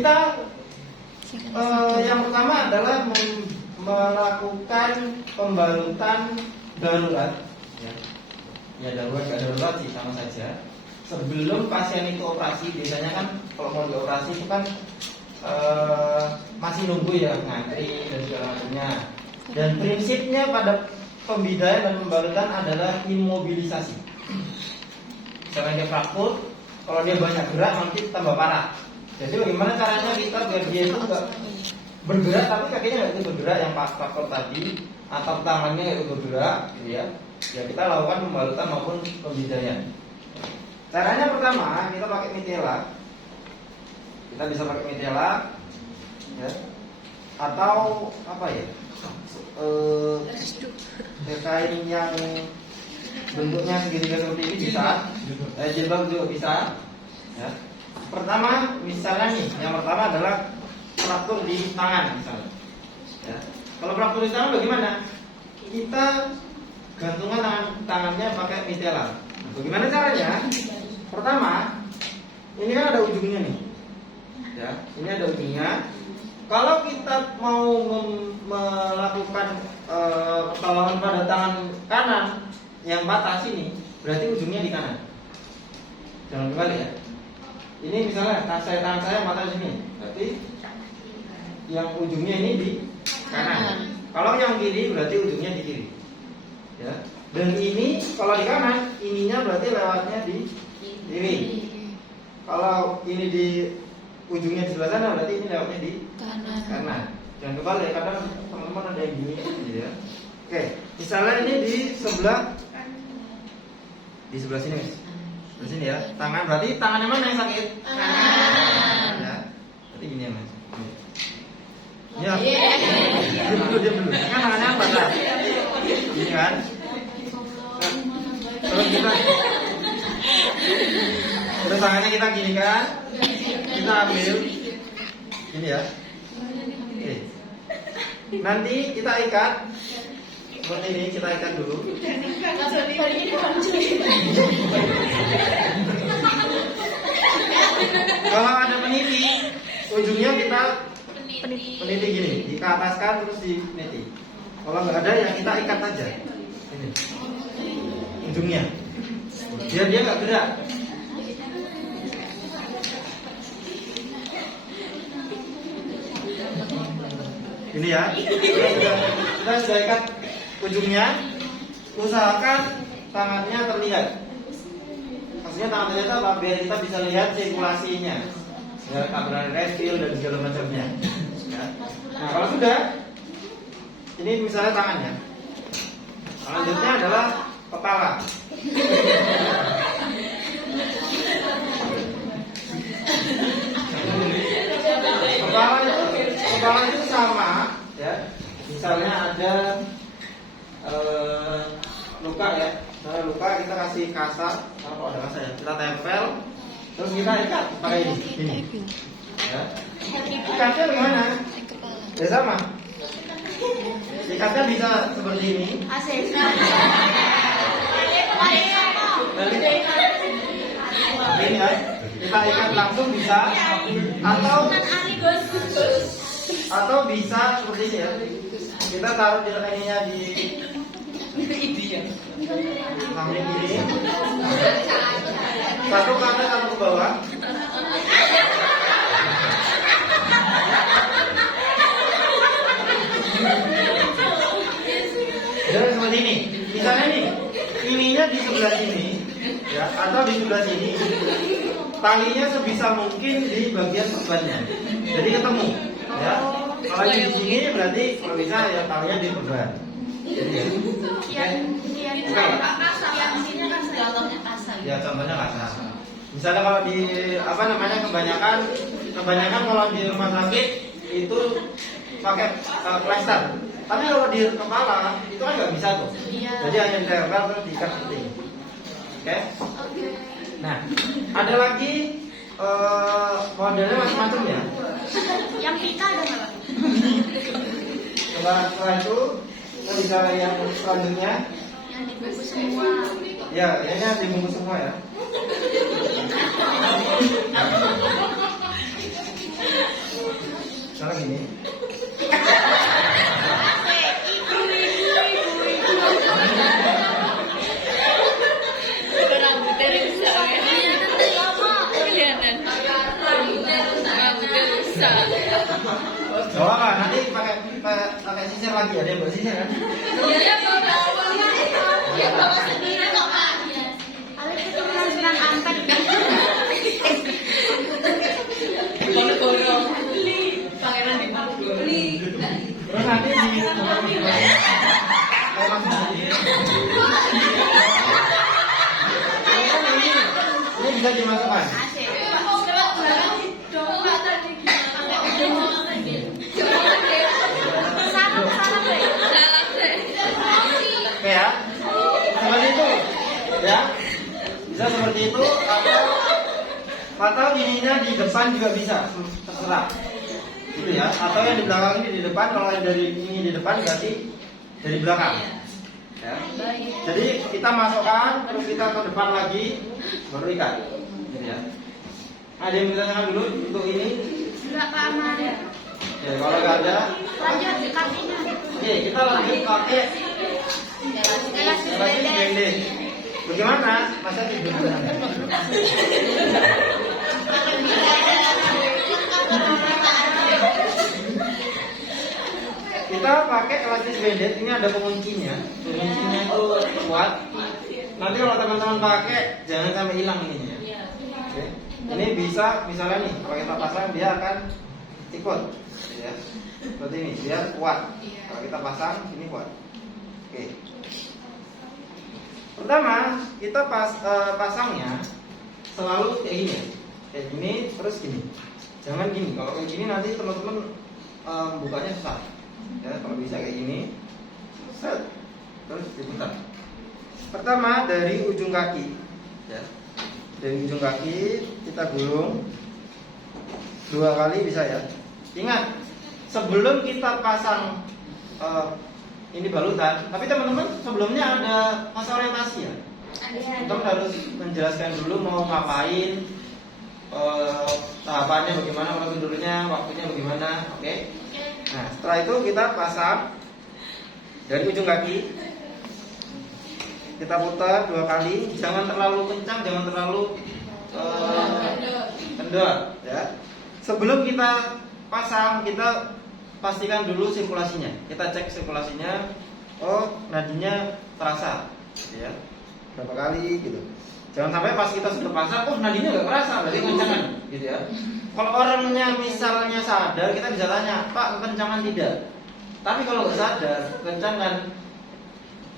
kita yang pertama adalah melakukan pembalutan darurat. Ya darurat nggak darurat sih sama saja. Sebelum pasien itu operasi, biasanya kan kalau mau dioperasi itu kan masih nunggu ya, ngantri dan segala macamnya. Dan prinsipnya pada pembidayaan dan pembalutan adalah imobilisasi. Misalnya dia fraktur, kalau dia banyak gerak nanti tambah parah. Jadi bagaimana caranya kita biar dia itu enggak bergerak tapi kakinya nggak itu bergerak yang pas fraktur tadi, atau tangannya itu bergerak, gitu ya. Ya kita lakukan pembalutan maupun pembidayaan. Caranya pertama kita pakai mitela. Kita bisa pakai mitela, ya. Atau apa ya? Kain yang bentuknya segitiga seperti ini bisa. Jilbab juga bisa. Ya. Pertama, misalnya nih, yang pertama adalah fraktur di tangan misalnya. Ya. Kalau fraktur di tangan bagaimana? Kita gantungan tangannya pakai mitela. Nah, bagaimana caranya? Pertama, ini kan ada ujungnya nih. Ya, ini ada ujungnya. Kalau kita mau melakukan pertolongan pada tangan kanan yang patah sini, berarti ujungnya di kanan. Jangan kembali ya. Ini misalnya tangan saya patah di sini, berarti yang ujungnya ini di kanan. Kalau yang kiri berarti ujungnya di kiri. Ya. Dan ini kalau di kanan, ininya berarti lewatnya di kiri. Kalau ini di ujungnya di sebelah sana, berarti ini lewatnya di kanan. Jangan kebalik ya, kadang teman-teman ada yang gini gitu ya. Oke, misalnya ini di sebelah sini, Mas. Di sini ya. Tangan berarti tangannya mana yang sakit? Kanan. Ya. Berarti gini ya, Mas. Ya. Diam dulu. Kan tangannya apa? Ini kan. Terus tangannya kita gini kan, kita ambil ini ya. Oke. Nanti kita ikat seperti ini, kita ikat dulu. Kalau ada peniti, ujungnya kita peniti gini, dikataskan terus dipeniti. Kalau nggak ada ya kita ikat aja. Ini ujungnya, biar dia nggak gerak. Ini ya, kita sudah ikat ujungnya. Usahakan tangannya terlihat. Maksudnya tangan terlihat apa? Biar kita bisa lihat sirkulasinya, ya, kabaran refill dan segala macamnya. Ya. Nah kalau sudah, ini misalnya tangannya. Selanjutnya adalah kepala. Kepala itu sama, ya. Misalnya ada luka ya, misalnya luka kita kasih kasar, kalau ada kasar ya, kita tempel, terus kita ikat pakai ini. Ya. Ikatnya bagaimana? Ya sama. Ikatnya bisa seperti ini. Ini ya, kita ikat langsung bisa, atau bisa seperti ini ya. Kita taruh di ininya di samping kiri, satu ke atas, satu ke bawah. Jadi seperti ini. Misalnya nih, ininya di sebelah sini, ya, atau di sebelah sini. Talinya sebisa mungkin di bagian perbannya, jadi ketemu. Ya, kalau di sini berarti kalau bisa ya talinya di perban. Ya contohnya kasar. Misalnya kalau di kebanyakan kalau di rumah sakit itu pakai plester. Tapi kalau di kepala itu kan nggak bisa tuh. Jadi hanya ditempel terus diikat seperti ini. Oke? Nah, ada lagi modelnya macam-macam ya. Yang pita ada nggak? Setelah itu kita bisa yang selanjutnya. Yang dibungkus semua. Ya, ini dibungkus semua ya. bisa. Oh, apa? Nanti pakai sisir lagi, ada yang buat sisir kan? Iya, Dia bawa sendiri kok Pak. Ada keturunan Sunan Ampel. Kono-kono. Pangeran Diponegoro. Terus nanti di ini bisa dimasukkan. Oke ya, seperti itu, ya, bisa seperti itu atau ininya di depan juga bisa, terserah, gitu ya. Atau yang di belakang ini di depan, kalau yang dari ini di depan berarti dari belakang. Ya. Jadi kita masukkan, terus kita ke depan lagi, baru ikat, gitu ya. Ada yang bisa tangan dulu untuk ini? Enggak Pak Aman. Ya, kalau nggak ada, Lanjut di kakinya. oke, kita lanjut pakai Elastis elastis pendek. pendek. Bagaimana? Masa tidur? Kita pakai elastis pendek, ini ada penguncinya. Penguncinya itu kuat. Nanti kalau teman-teman pakai, jangan sampai hilang ininya. Oke. Ini bisa, misalnya nih, kalau kita pasang dia akan ikut, ya. Seperti ini, biar kuat. Kalau kita pasang, ini kuat. Oke. Pertama, kita pasangnya selalu kayak gini, kayak gini, terus gini. Jangan gini. Kalau kayak gini nanti teman-teman bukanya susah. Ya, kalau bisa kayak gini, set, terus diputar. Pertama dari ujung kaki, ya. Dari ujung kaki kita gulung 2 kali bisa ya. Ingat, sebelum kita pasang ini balutan, tapi teman-teman sebelumnya ada masa orientasi ya. Teman harus menjelaskan dulu mau ngapain, tahapannya bagaimana, prosedurnya, waktunya bagaimana, oke? Nah, setelah itu kita pasang dari ujung kaki, kita putar 2 kali, jangan terlalu kencang, jangan terlalu kendor, ya. Sebelum kita pasang, kita pastikan dulu sirkulasinya. Kita cek sirkulasinya. Oh, nadinya terasa, ya. Berapa kali gitu. Jangan sampai pas kita sudah pasang, oh nadinya nggak terasa, berarti kencangan, gitu ya. Kalau orangnya misalnya sadar, kita bisa tanya, Pak, kencangan tidak? Tapi kalau nggak sadar, kencangan,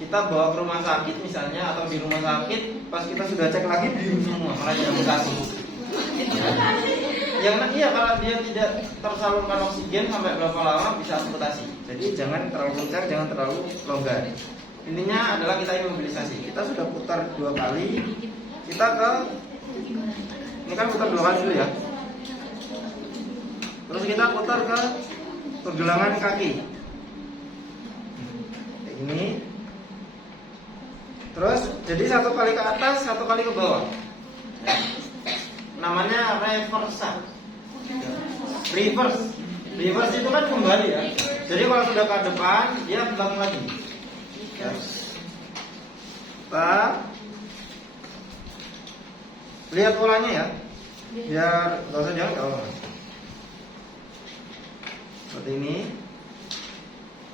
kita bawa ke rumah sakit misalnya, atau di rumah sakit, pas kita sudah cek lagi biru semua, malah jadi mutasi. Yang iya, kalau dia tidak tersalurkan oksigen sampai berapa lama bisa amputasi. Jadi jangan terlalu kencang, jangan terlalu longgar. Intinya adalah kita imobilisasi. Kita sudah putar 2 kali. Kita ini kan putar 2 kali dulu ya. Terus kita putar ke pergelangan kaki. Kayak gini. Terus jadi 1 kali ke atas, 1 kali ke bawah. Namanya reversa. Reverse. Reverse itu kan kembali ya. Jadi kalau sudah ke depan, dia belakang lagi. Ya. Kita lihat polanya ya. Biar nggak usah jangan kalau seperti ini.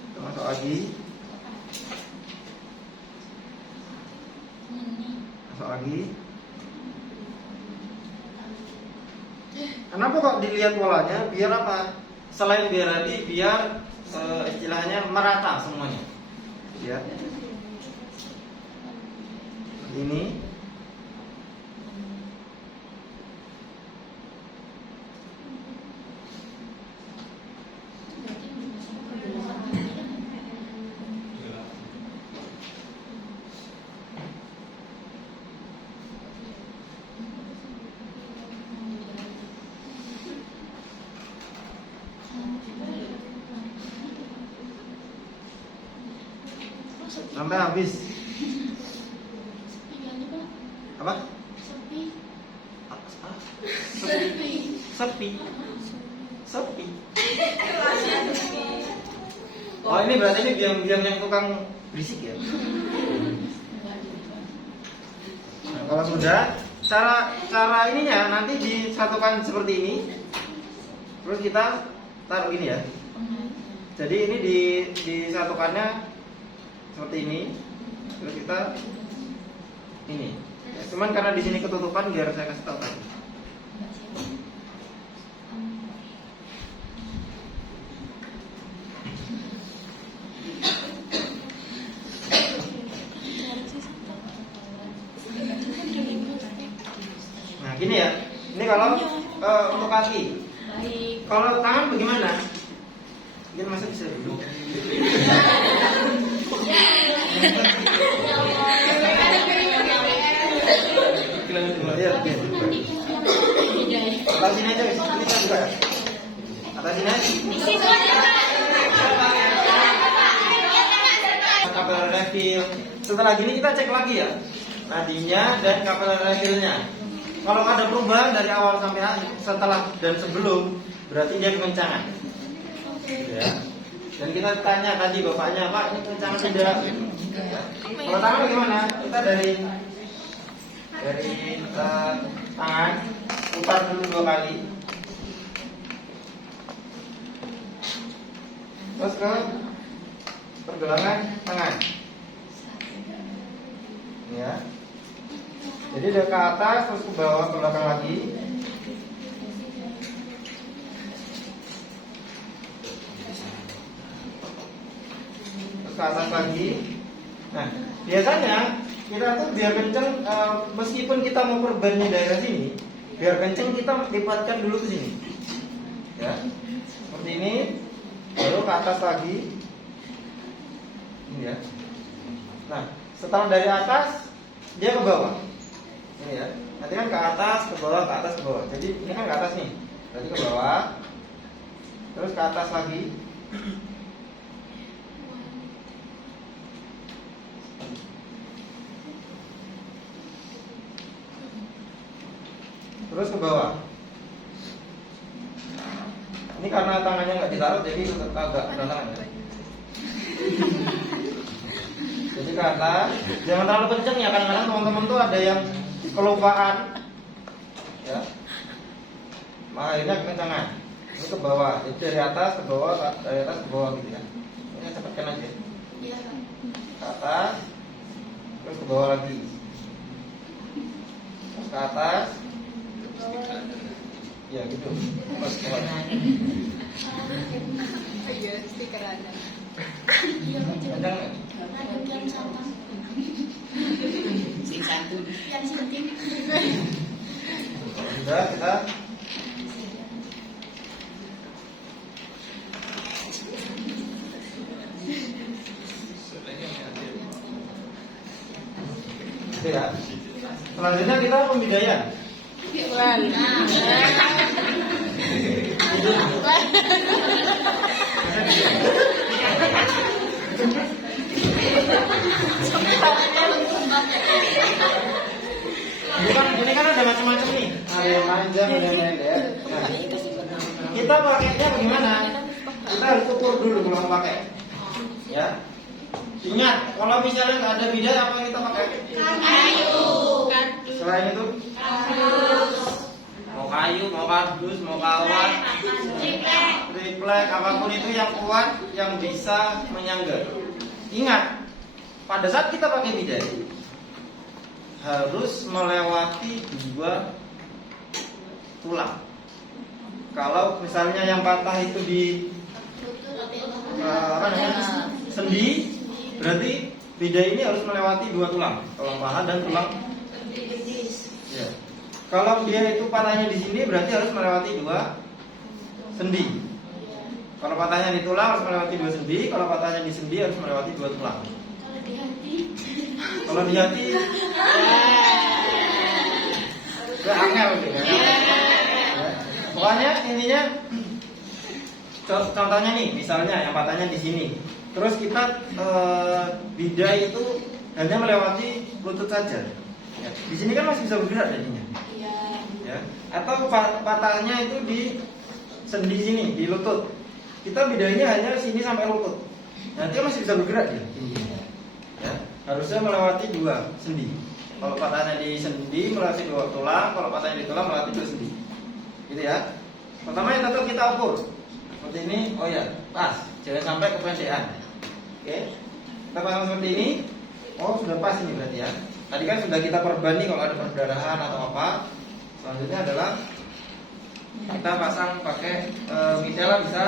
Kita masuk lagi. Masuk lagi. Kenapa kok dilihat polanya? Biar apa? Selain biar rapi, biar istilahnya merata semuanya. Ya. Ini. Sampai habis. Apa? Sepi. Sepi. Oh, ini berarti ini biang yang tukang berisik ya. Nah, kalau sudah, cara ininya nanti disatukan seperti ini. terus kita taruh gini ya. Jadi ini disatukannya seperti ini, terus kita ini. Ya, cuman karena di sini ketutupan biar saya kasih tahu tadi. Nah gini ya, ini kalau untuk kaki. Baik. Kalau tangan bagaimana? Biar masa bisa duduk. Ya, atas sini aja, ini kan juga ya. Atas sini aja. Capillary refill. Setelah gini kita cek lagi ya nadinya dan capillary refill-nya. Kalau ada perubahan dari awal sampai akhir, setelah dan sebelum, berarti dia kekencangan. Ya. Dan kita tanya tadi bapaknya, Pak, ini kekencangan tidak? Ya. Kalau tangan bagaimana? Kita dari tangan putar dulu 2 kali. Terus ke pergelangan tangan. Ya. Jadi dari ke atas terus ke bawah ke belakang lagi. Terus ke atas lagi. Nah, biasanya kita tuh biar kenceng, meskipun kita mau perbannya daerah sini, biar kenceng kita lipatkan dulu ke sini. Ya, seperti ini. Lalu ke atas lagi. Ini ya. Nah, setelah dari atas dia ke bawah. Ini ya. Nanti kan ke atas, ke bawah, ke atas, ke bawah. Jadi ini kan ke atas nih. Berarti ke bawah. Terus ke atas lagi. Terus ke bawah. Ini karena tangannya nggak ditaruh, jadi agak berantakan ya. Jadi ke atas, jangan terlalu kenceng ya. Kadang-kadang teman-teman tuh ada yang kelupaan, ya. Maka akhirnya kekencangan. Ini ke bawah, jadi dari atas ke bawah, dari atas ke bawah gitu ya. Ini cepatkan aja. Ke atas, terus ke bawah lagi. Terus ke atas. Ya gitu. Terus ke bawah. Iya, stiker ada. Kencang nggak? Sing santun. Sudah kita. Ya. Selanjutnya kita pembidaian. Bukan, ini kan ada macam-macam nih. Ada yang panjang, ada yang pendek. Nah, kita pakainya bagaimana? Kita harus ukur dulu kalau mau pakai. Ya. Ingat, kalau misalnya nggak ada bidai, apa yang kita pakai? Kayu. Selain itu? Mau kayu, mau kardus, mau kawat, triplek, apapun itu yang kuat, yang bisa menyangga. Ingat, pada saat kita pakai bidai harus melewati 2 tulang. Kalau misalnya yang patah itu di sendi, berarti bidai ini harus melewati 2 tulang paha dan tulang. Ya. Kalau dia itu patahnya di sini, berarti harus melewati 2 sendi. Kalau patahnya di tulang harus melewati 2 sendi. Kalau patahnya di sendi harus melewati 2 tulang. Kalau di hati, ya angel gitu ya. Pokoknya intinya, contohnya nih, misalnya yang patahnya di sini, terus kita bidai itu hanya melewati lutut saja. Ya. Di sini kan masih bisa bergerak jadinya. Ya. Atau patahnya itu di sendi sini, di lutut. Kita bidainya hanya sini sampai lutut. Nanti masih bisa bergerak dia. Ya. Harusnya melewati 2 sendi. Kalau patahnya di sendi melewati 2 tulang, kalau patahnya di tulang melewati 2 sendi. Gitu ya. Pertama yang tentu kita ukur seperti ini. Oh ya, pas, jangan sampai kependekan. Oke, kita pasang seperti ini. Oh, sudah pas ini berarti ya. Tadi kan sudah kita perbanding kalau ada perdarahan atau apa. Selanjutnya adalah kita pasang pakai mitela, bisa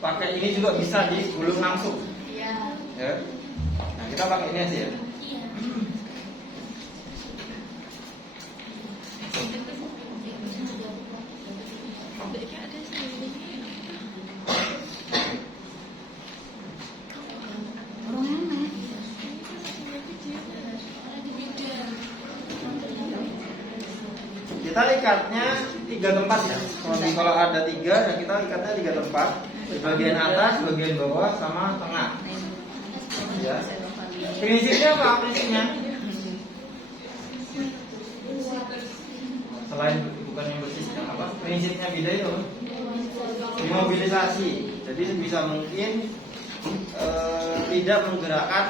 pakai ini juga bisa digulung langsung. Iya. Ya. Nah, kita pakai ini aja ya. Iya. Kita ikatnya 3 tempat ya. Kalau ada 3, ya kita ikatnya 3 tempat. Bagian atas, bagian bawah, sama tengah. Ya. Prinsipnya apa? Prinsipnya selain bukan yang bersistem apa? Prinsipnya bidai itu imobilisasi. Jadi bisa mungkin tidak menggerakkan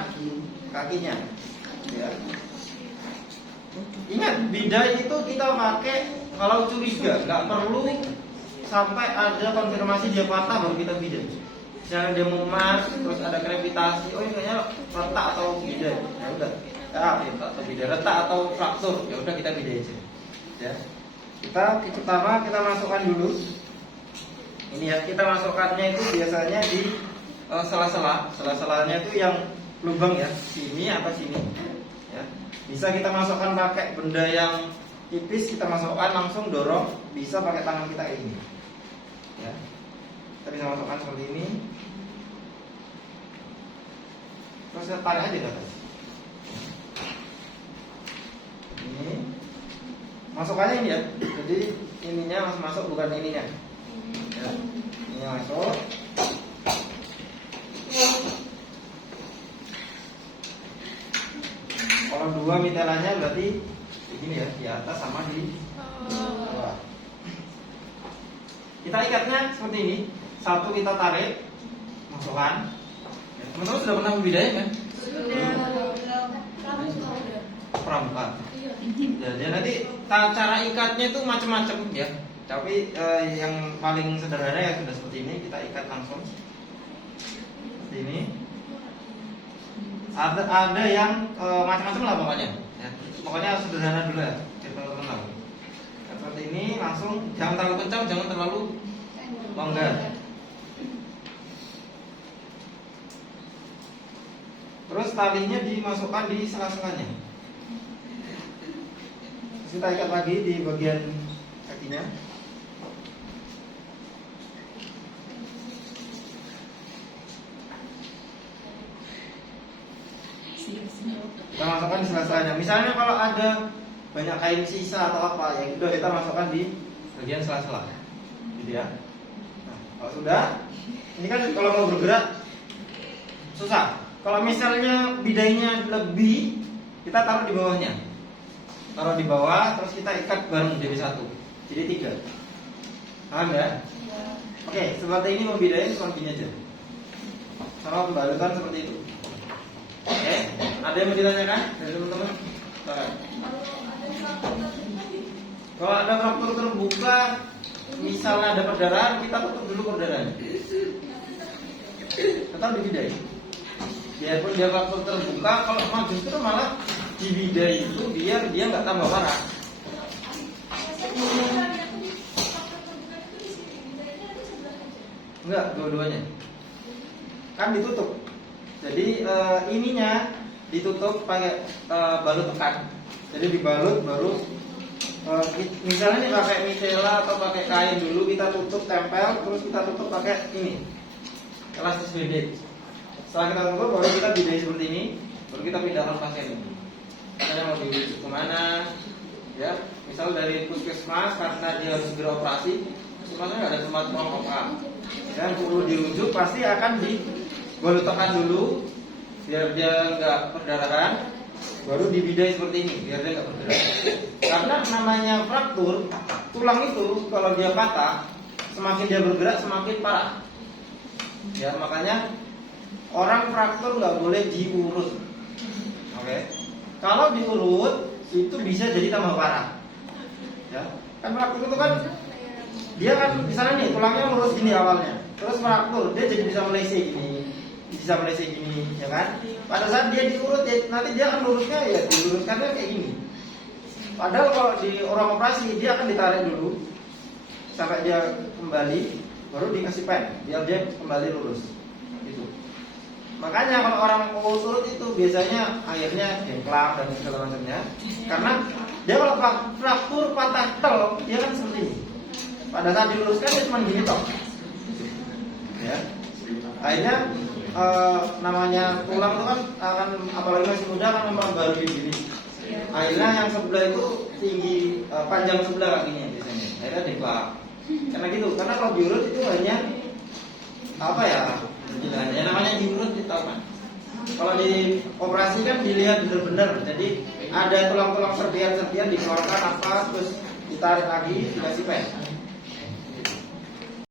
kakinya. Ya. Ingat, bidai itu kita pakai kalau curiga, nggak perlu sampai ada konfirmasi dia patah baru kita bidai. Misalnya dia mumas, terus ada gravitasi, oh ini kayaknya retak atau bidai, ya udah, atau bidai retak atau fraktur, ya udah kita bidai aja. Ya, kita pertama kita masukkan dulu. Ini ya, kita masukkannya itu biasanya di sela-sela, sela-selanya itu yang lubang ya, sini apa sini. Ya. Bisa kita masukkan pakai benda yang tipis, kita masukkan langsung dorong, bisa pakai tangan kita kayak ini. Ya. Kita bisa masukkan seperti ini. Terus kita tarik aja ke atas. Ini masukannya ini ya. Jadi ininya masuk bukan ininya. Ya. Ini masuk. Kalau 2 mitelanya berarti begini ya, di atas sama di bawah. Kita ikatnya seperti ini. 1 kita tarik, masukkan. Ya, teman-teman sudah pernah membidai kan? Pramuka. Ya, nanti cara ikatnya itu macam-macam ya. Tapi yang paling sederhana ya sudah seperti ini, kita ikat langsung. Seperti ini. Ada yang macam-macam lah pokoknya. Ya. Pokoknya sederhana dulu ya, biar teman-teman tahu. Seperti ini langsung, jangan terlalu kencang, jangan terlalu longgar. Terus talinya dimasukkan di sela-selanya. Terus kita ikat lagi di bagian kakinya. Kita masukkan di sela-selanya. Misalnya kalau ada banyak kain sisa atau apa, ya udah kita masukkan di bagian sela-sela, gitu ya. Nah, kalau sudah, ini kan kalau mau bergerak susah. Kalau misalnya bidainya lebih, kita taruh di bawahnya. Taruh di bawah, terus kita ikat bareng jadi 1. Jadi 3. Paham ya? Oke, seperti ini membidai seperti ini aja. Sama pembalutan seperti itu. Oke, ada yang mau ditanyakan dari teman-teman? Kalau ada fraktur terbuka, misalnya ada perdarahan, kita tutup dulu perdarahan. Tetap dibidai. Biarpun dia fraktur terbuka, kalau mau justru malah dibidai itu biar dia nggak tambah parah. Enggak, dua-duanya. Kan ditutup. Jadi ininya ditutup pakai balut tekan. Jadi dibalut baru misalnya nih pakai mitela atau pakai kain dulu, kita tutup tempel, terus kita tutup pakai ini elastis bedet. Setelah kita tutup baru kita bidai seperti ini, baru kita pindahkan pasien ini. Katanya mau dirujuk kemana? Ya, misal dari puskesmas karena dia harus segera operasi, puskesmasnya nggak ada tempat ruang OA. Dan perlu dirujuk pasti akan dibalut tekan dulu biar dia nggak perdarahan, baru dibidai seperti ini biar dia nggak bergerak. Karena namanya fraktur tulang itu kalau dia patah, semakin dia bergerak semakin parah. Ya makanya orang fraktur nggak boleh diurut. Oke. Kalau diurut itu bisa jadi tambah parah. Ya, kan fraktur itu kan dia kan misalnya nih tulangnya lurus gini awalnya, terus fraktur, dia jadi bisa melesek gini, ya kan? Pada saat dia diurut, ya, nanti dia akan lurusnya ya diluruskannya kayak gini. Padahal kalau di orang operasi dia akan ditarik dulu sampai dia kembali, baru dikasih pen biar dia kembali lurus. Gitu. Makanya kalau orang urut urut itu biasanya akhirnya dengklang dan segala macamnya, karena dia kalau fraktur patah tel, dia kan seperti ini. Pada saat diluruskan dia cuma gini toh. Ya. Akhirnya namanya tulang itu kan akan, apalagi masih muda kan memang baru gini. Akhirnya yang sebelah itu tinggi, panjang sebelah kakinya biasanya. Akhirnya dengklang. Karena gitu, karena kalau diurut itu hanya apa ya? Ya namanya diurut itu tahu kan. Kalau di operasi kan dilihat benar-benar. Jadi ada tulang-tulang serpihan-serpihan dikeluarkan apa, terus ditarik lagi, dikasih pen.